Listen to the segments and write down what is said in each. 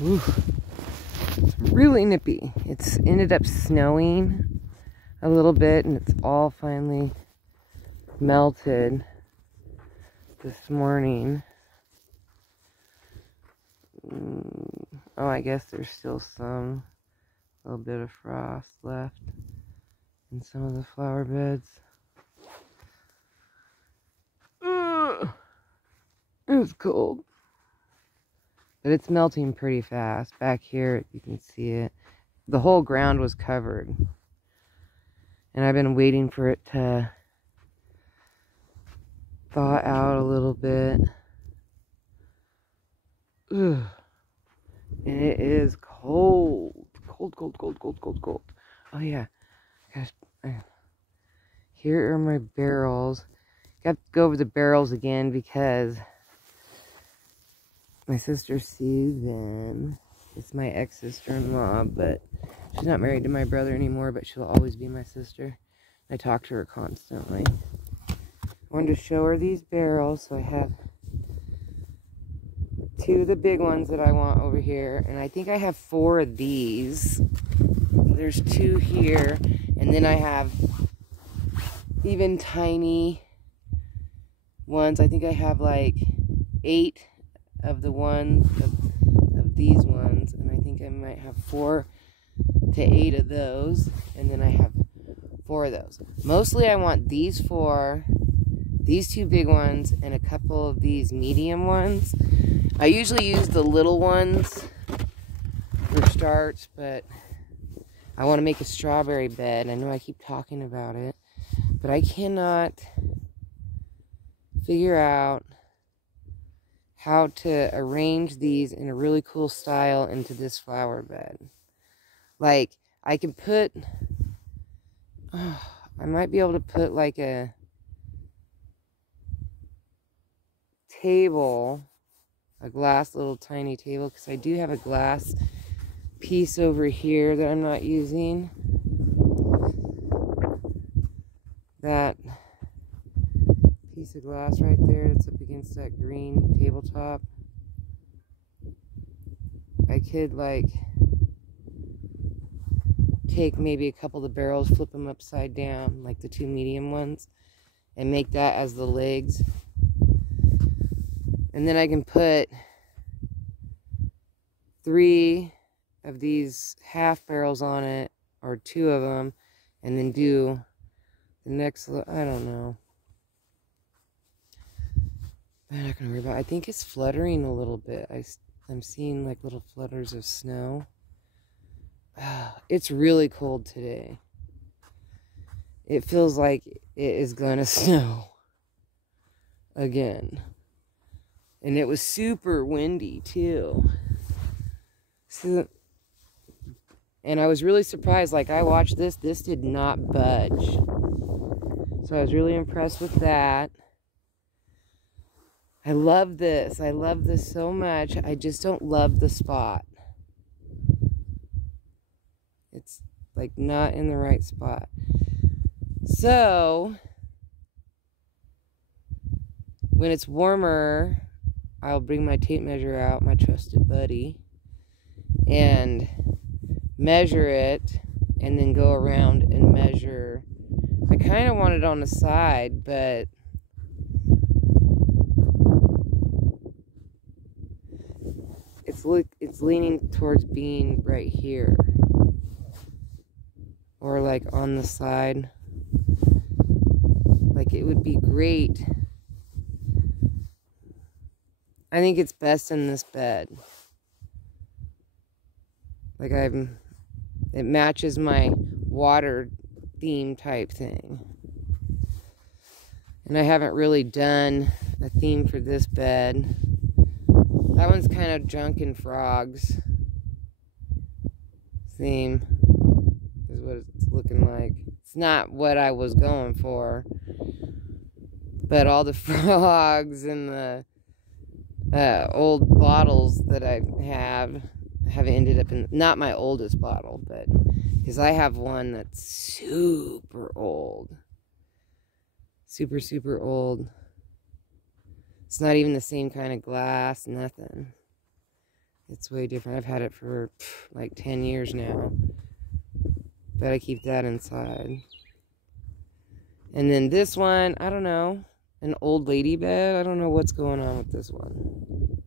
Ooh, it's really nippy. It's ended up snowing a little bit, and it's all finally melted this morning. Oh, I guess there's still some little bit of frost left in some of the flower beds. It's cold, but it's melting pretty fast. Back here, you can see it. The whole ground was covered, and I've been waiting for it to thaw out a little bit. Ugh. And it is cold. Cold, cold, cold, cold, cold, cold. Oh yeah. Gosh. Here are my barrels. Got to go over the barrels again because my sister Susan, it's my ex-sister-in-law, but she's not married to my brother anymore, but she'll always be my sister. I talk to her constantly. I wanted to show her these barrels, so I have two of the big ones that I want over here, and I think I have 4 of these. There's 2 here, and then I have even tiny ones. I think I have like 8 of the ones of these ones, and I think I might have 4 to 8 of those, and then I have 4 of those. Mostly I want these 4, these 2 big ones, and a couple of these medium ones. I usually use the little ones for starts, but I want to make a strawberry bed. I know I keep talking about it, but I cannot figure out how to arrange these in a really cool style into this flower bed. Like, I can put, I might be able to put like a table, a glass little tiny table, because I do have a glass piece over here that I'm not using. That piece of glass right there that's up against that green tabletop. I could like take maybe a couple of the barrels, flip them upside down, like the 2 medium ones, and make that as the legs. And then I can put 3 of these half barrels on it, or 2 of them, and then do the next, I don't know. I'm not gonna worry about it. I think it's fluttering a little bit. I'm seeing like little flutters of snow. It's really cold today. It feels like it is gonna snow again. And it was super windy too. So, and I was really surprised. Like, I watched this did not budge. So I was really impressed with that. I love this. I love this so much. I just don't love the spot. It's like not in the right spot. So when it's warmer, I'll bring my tape measure out, my trusted buddy, and measure it, and then go around and measure. I kind of want it on the side, but it's leaning towards being right here, or like on the side. Like, it would be great. I think it's best in this bed. Like, it matches my water theme type thing. And I haven't really done a theme for this bed. That one's kind of Drunken Frogs theme, is what it's looking like. It's not what I was going for, but all the frogs and the old bottles that I have ended up in, not my oldest bottle, but because I have one that's super old. Super, super old. It's not even the same kind of glass, nothing. It's way different. I've had it for like 10 years now. But I keep that inside. And then this one, I don't know. An old lady bed. I don't know what's going on with this one.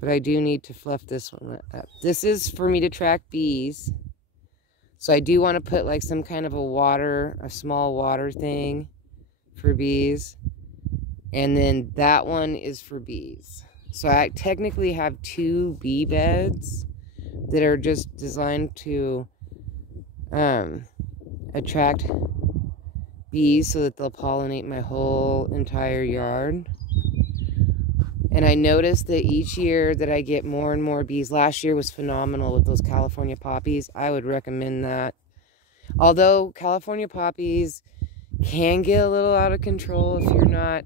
But I do need to fluff this one up. This is for me to track bees. So I do want to put like some kind of a small water thing for bees. And then that one is for bees. So I technically have 2 bee beds that are just designed to attract bees so that they'll pollinate my whole entire yard. And I noticed that each year that I get more and more bees. Last year was phenomenal with those California poppies. I would recommend that. Although California poppies can get a little out of control if you're not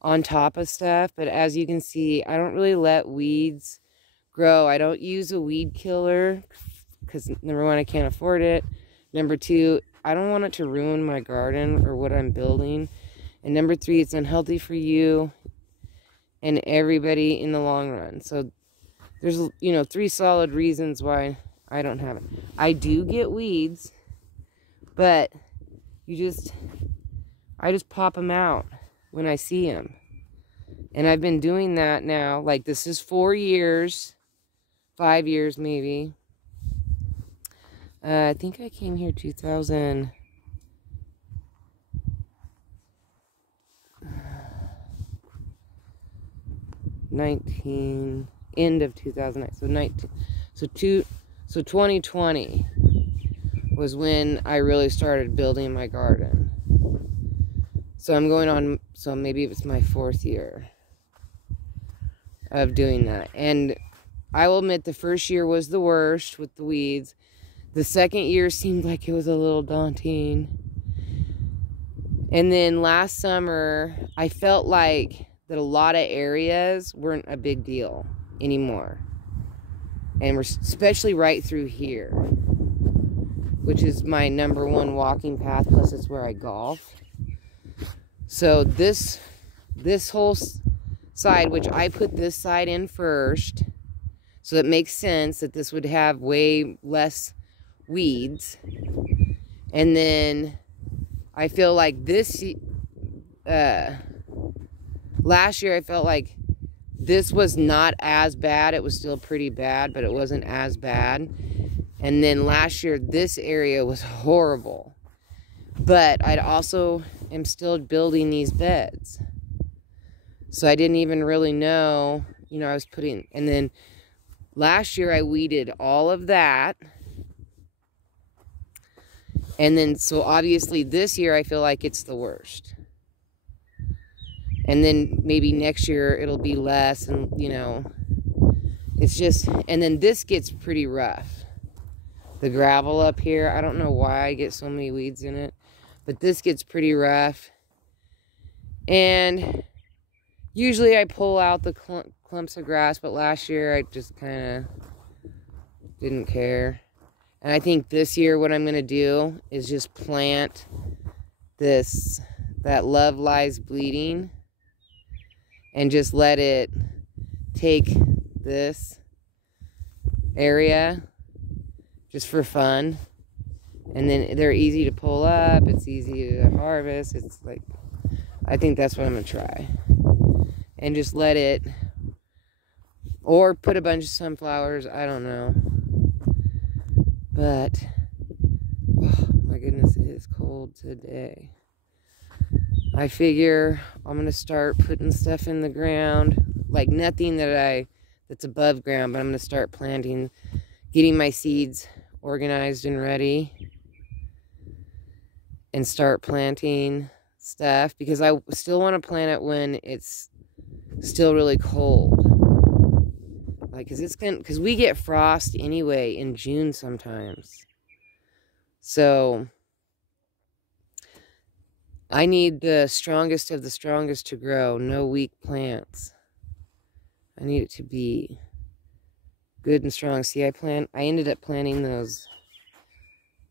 on top of stuff. But as you can see, I don't really let weeds grow. I don't use a weed killer because number 1, I can't afford it. Number 2, I don't want it to ruin my garden or what I'm building. And number 3, it's unhealthy for you and everybody in the long run. So there's, 3 solid reasons why I don't have it. I do get weeds, but I just pop them out when I see them. And I've been doing that now. Like, this is 4 years, 5 years maybe. I think I came here 2019, end of 2009. So 2020 was when I really started building my garden. So I'm going on, so maybe it's my 4th year of doing that. And I will admit the first year was the worst with the weeds. The second year seemed like it was a little daunting. And then last summer, I felt like that a lot of areas weren't a big deal anymore. And we're especially right through here, which is my number 1 walking path, plus it's where I golf. So this whole side, which I put this side in first, so it makes sense that this would have way less weeds. And then I feel like this last year I felt like this was not as bad. It was still pretty bad, but it wasn't as bad. And then last year this area was horrible. But I'd also am still building these beds. So I didn't even really know, I was putting, and then last year I weeded all of that. And then, so obviously this year I feel like it's the worst. And then maybe next year it'll be less, and it's just, and then this gets pretty rough. The gravel up here, I don't know why I get so many weeds in it, but this gets pretty rough. And usually I pull out the clumps of grass, but last year I just kind of didn't care. And I think this year what I'm going to do is just plant that Love Lies Bleeding, and just let it take this area just for fun. And then they're easy to pull up, it's easy to harvest. It's like, I think that's what I'm going to try. And just let it, or put a bunch of sunflowers, I don't know. But, oh my goodness, it is cold today. I figure I'm going to start putting stuff in the ground. Like nothing that's above ground, but I'm going to start planting, getting my seeds organized and ready. And start planting stuff, because I still want to plant it when it's still really cold. Like, because we get frost anyway in June sometimes. So I need the strongest of the strongest to grow, no weak plants. I need it to be good and strong. See, I ended up planting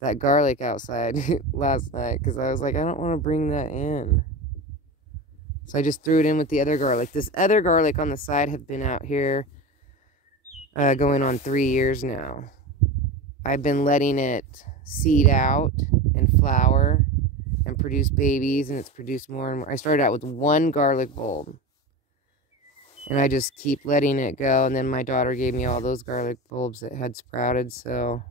that garlic outside last night, because I was like, I don't want to bring that in. So I just threw it in with the other garlic. This other garlic on the side had been out here going on 3 years now. I've been letting it seed out and flower and produce babies, and it's produced more and more. I started out with 1 garlic bulb, and I just keep letting it go, and then my daughter gave me all those garlic bulbs that had sprouted, so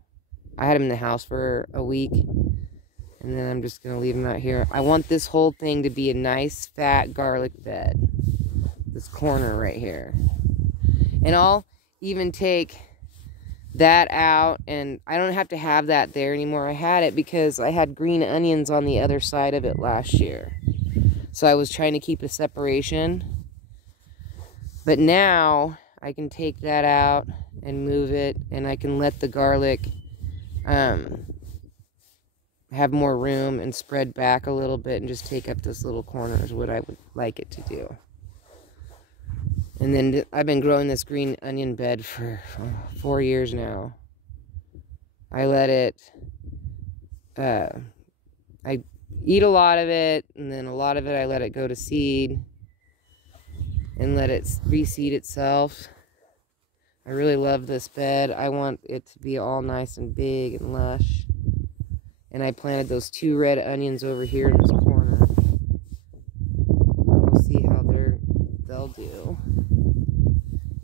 I had them in the house for a week, and then I'm just going to leave them out here. I want this whole thing to be a nice, fat garlic bed, this corner right here. And I'll even take that out, and I don't have to have that there anymore. I had it because I had green onions on the other side of it last year, so I was trying to keep a separation. But now I can take that out and move it, and I can let the garlic have more room and spread back a little bit and just take up this little corner is what I would like it to do. And then I've been growing this green onion bed for 4 years now. I let it, I eat a lot of it, and then a lot of it I let it go to seed and let it reseed itself. I really love this bed. I want it to be all nice and big and lush. And I planted those 2 red onions over here in this corner. We'll see how they'll do.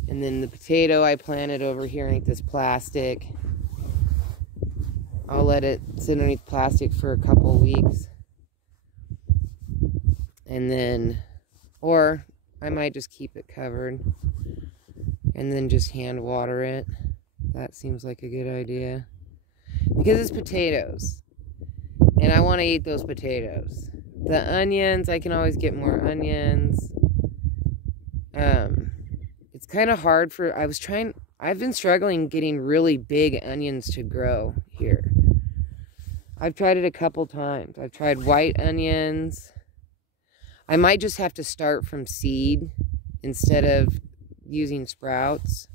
And then the potato I planted over here underneath this plastic. I'll let it sit underneath plastic for a couple weeks. And then, or I might just keep it covered and then just hand water it. That seems like a good idea. Because it's potatoes. And I want to eat those potatoes. The onions, I can always get more onions. It's kind of hard for, I've been struggling getting really big onions to grow here. I've tried it a couple times. I've tried white onions. I might just have to start from seed instead of using sprouts.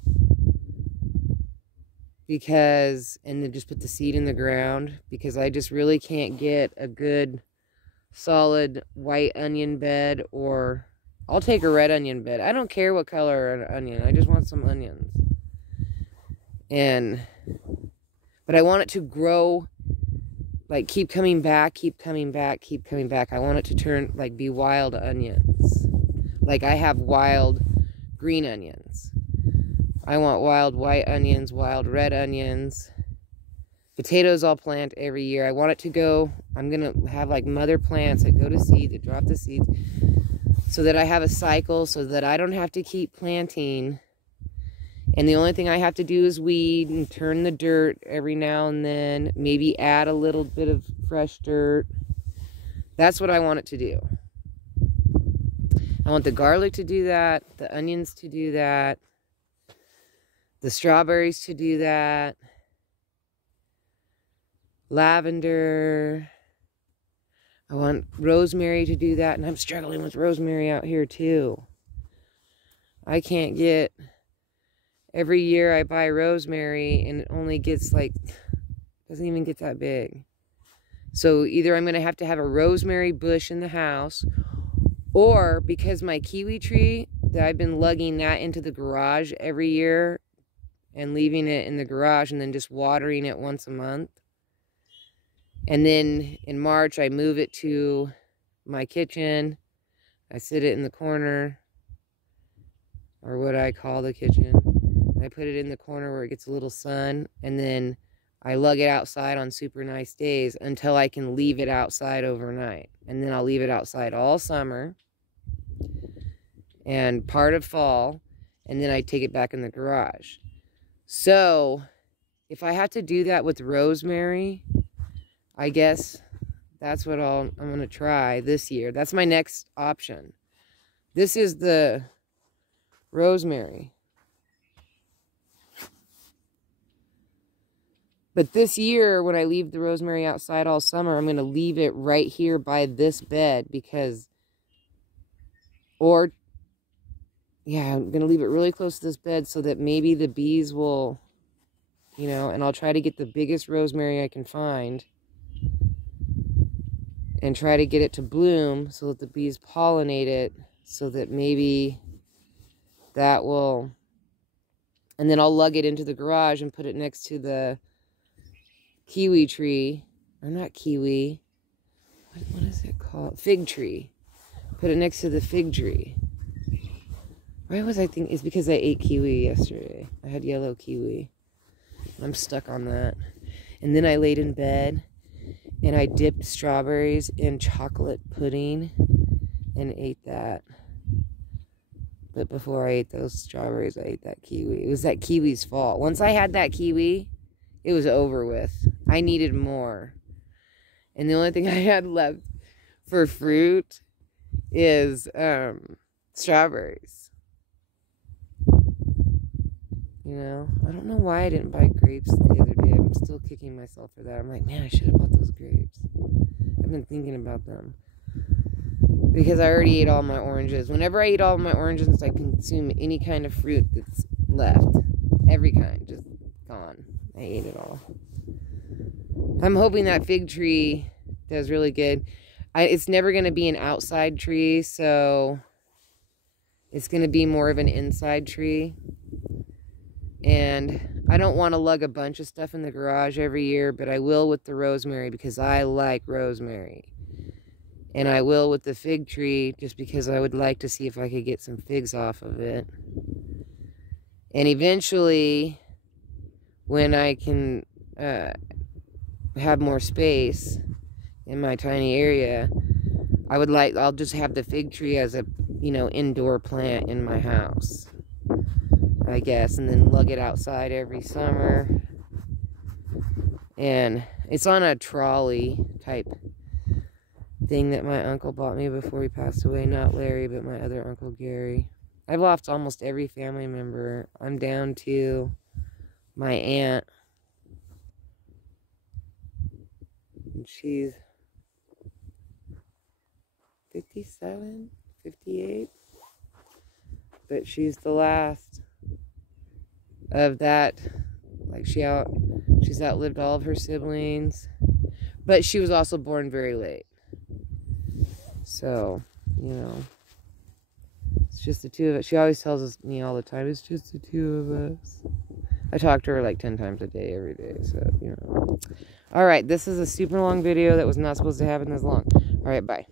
And then just put the seed in the ground, because I just really can't get a good solid white onion bed, or I'll take a red onion bed. I don't care what color an onion, I just want some onions. But I want it to grow, like keep coming back, keep coming back, keep coming back. I want it to turn, like be wild onions. Like I have wild green onions. I want wild white onions, wild red onions. Potatoes I'll plant every year. I want it to go, I'm going to have like mother plants that go to seed, that drop the seeds, so that I have a cycle, so that I don't have to keep planting. And the only thing I have to do is weed and turn the dirt every now and then. Maybe add a little bit of fresh dirt. That's what I want it to do. I want the garlic to do that, the onions to do that, the strawberries to do that, lavender. I want rosemary to do that, and I'm struggling with rosemary out here too. I can't get, every year I buy rosemary and it only gets like, doesn't even get that big. So either I'm going to have a rosemary bush in the house, or because my kiwi tree, that I've been lugging that into the garage every year and leaving it in the garage and then just watering it once a month. And then in March, I move it to my kitchen. I sit it in the corner, or what I call the kitchen. I put it in the corner where it gets a little sun, and then I lug it outside on super nice days until I can leave it outside overnight. And then I'll leave it outside all summer and part of fall, and then I take it back in the garage. So if I have to do that with rosemary, I guess that's what I'm going to try this year. That's my next option. This is the rosemary. But this year, when I leave the rosemary outside all summer, I'm going to leave it right here by this bed because, I'm going to leave it really close to this bed so that maybe the bees will, and I'll try to get the biggest rosemary I can find and try to get it to bloom so that the bees pollinate it, so that maybe that will And then I'll lug it into the garage and put it next to the kiwi tree. Or not kiwi. What is it called? Fig tree. Put it next to the fig tree. Why was I thinking? It's because I ate kiwi yesterday. I had yellow kiwi. I'm stuck on that. And then I laid in bed and I dipped strawberries in chocolate pudding and ate that. But before I ate those strawberries, I ate that kiwi. It was that kiwi's fault. Once I had that kiwi, it was over with. I needed more. And the only thing I had left for fruit is strawberries. You know, I don't know why I didn't buy grapes the other day. I'm still kicking myself for that. I'm like, man, I should have bought those grapes. I've been thinking about them. Because I already ate all my oranges. Whenever I eat all my oranges, I consume any kind of fruit that's left. Every kind. Just gone. I ate it all. I'm hoping that fig tree does really good. It's never going to be an outside tree, so it's going to be more of an inside tree. And I don't want to lug a bunch of stuff in the garage every year, but I will with the rosemary because I like rosemary. And I will with the fig tree just because I would like to see if I could get some figs off of it. And eventually, when I can have more space in my tiny area, I'll just have the fig tree as a, you know, indoor plant in my house, I guess, and then lug it outside every summer. And it's on a trolley type thing that my uncle bought me before he passed away. Not Larry, but my other Uncle Gary. I've lost almost every family member. I'm down to my aunt. And she's 57, 58. But she's the last of that. Like, she's outlived all of her siblings. But she was also born very late. So, you know, it's just the two of us. She always tells me all the time, it's just the two of us. I talk to her like 10 times a day, every day. So, you know. All right, this is a super long video that was not supposed to happen this long. All right, bye.